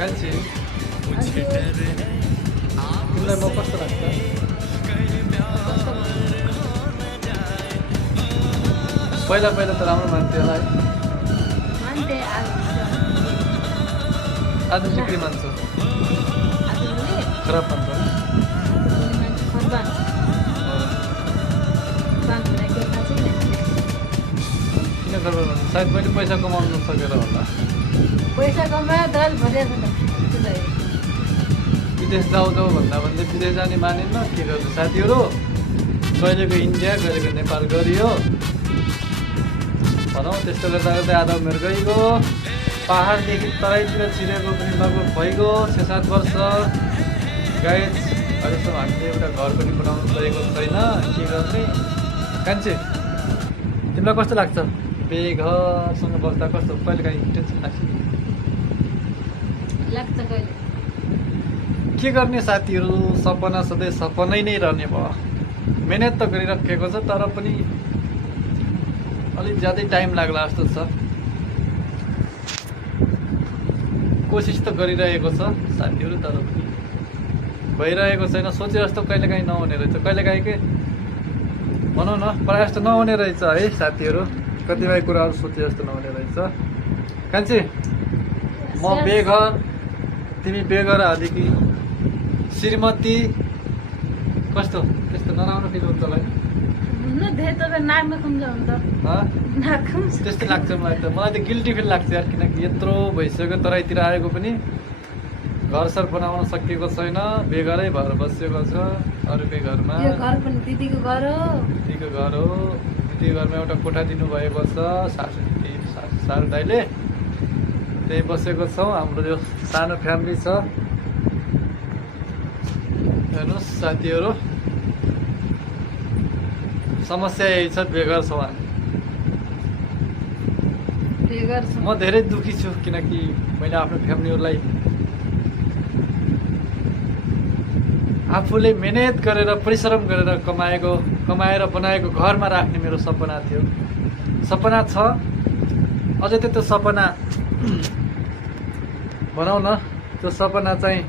कान्छी तिमीलाई म कस्तो लाग्छ? पहिला पहिला त राम्रो मान्थ्यो होला है, आज चाहिँ के मान्छौ? खराब मान्छौ? किन खराब मान्छौ? सायद मैले पैसा कमाउनु सकेर होला। पैसा कमायो दल भरे विदेश जाऊ जाऊ भन्दा भन्दै विदेश जाने मानेन। के गर्छ साथीहरू, कहिलेको इन्डिया कहिलेको नेपाल गरियो भनौँ। त्यस्तो गर्दा गर्दै आधा उमेर गइगयो, पाहाडदेखि तराईतिर छिरेको पनि लगभग भइगयो 6-7 वर्ष। गाइज अहिलेसम्म हामीले एउटा घर पनि बनाउनु सकेको छैन। के गर्ने कान्छे, तिमीलाई कस्तो लाग्छ? बेघरसँग बस्दा कस्तो? कहिले काहीँ टेन्सन लाग्छ? के गर्ने साथीहरू, सपना सधैँ सपनै नै रहने भयो। मेहनत त गरिराखेको छ तर पनि अलिक ज्यादै टाइम लाग्ला जस्तो छ। कोसिस त गरिरहेको छ साथीहरू तर पनि भइरहेको छैन। सोचे जस्तो कहिलेकाहीँ नहुने रहेछ, कहिलेकाहीँ के भनौँ न, प्रायः जस्तो नहुने रहेछ है साथीहरू। कतिपय कुराहरू सोचे जस्तो नहुने रहेछ। कान्छे, म बेघर, तिमी बेघर हालेकी श्रीमती, कस्तो त्यस्तो नराम्रो फिल हुन्छ होला है? त्यस्तै लाग्छ मलाई त। मलाई त गिल्टी फिल लाग्छ यार, किनकि यत्रो भइसक्यो तराईतिर आएको पनि घरसर बनाउन सकिएको छैन, बेघरै भएर बसेको छ अरूकै घरमा। दिदीको घर हो। दिदीको घरमा एउटा कोठा दिनुभएको छ सारू दाइले, त्यही बसेको छौँ। हाम्रो यो सानो फ्यामिली छ। हेर्नुहोस् साथीहरू, समस्या यही छ, बेघर छौँ हामी। म धेरै दुःखी छु किनकि मैले आफ्नो फ्यामिलीहरूलाई आफूले मेहनत गरेर परिश्रम गरेर कमाएर बनाएको घरमा राख्ने मेरो सपना थियो, सपना छ। अझै त्यो सपना भनौँ न, त्यो सपना चाहिँ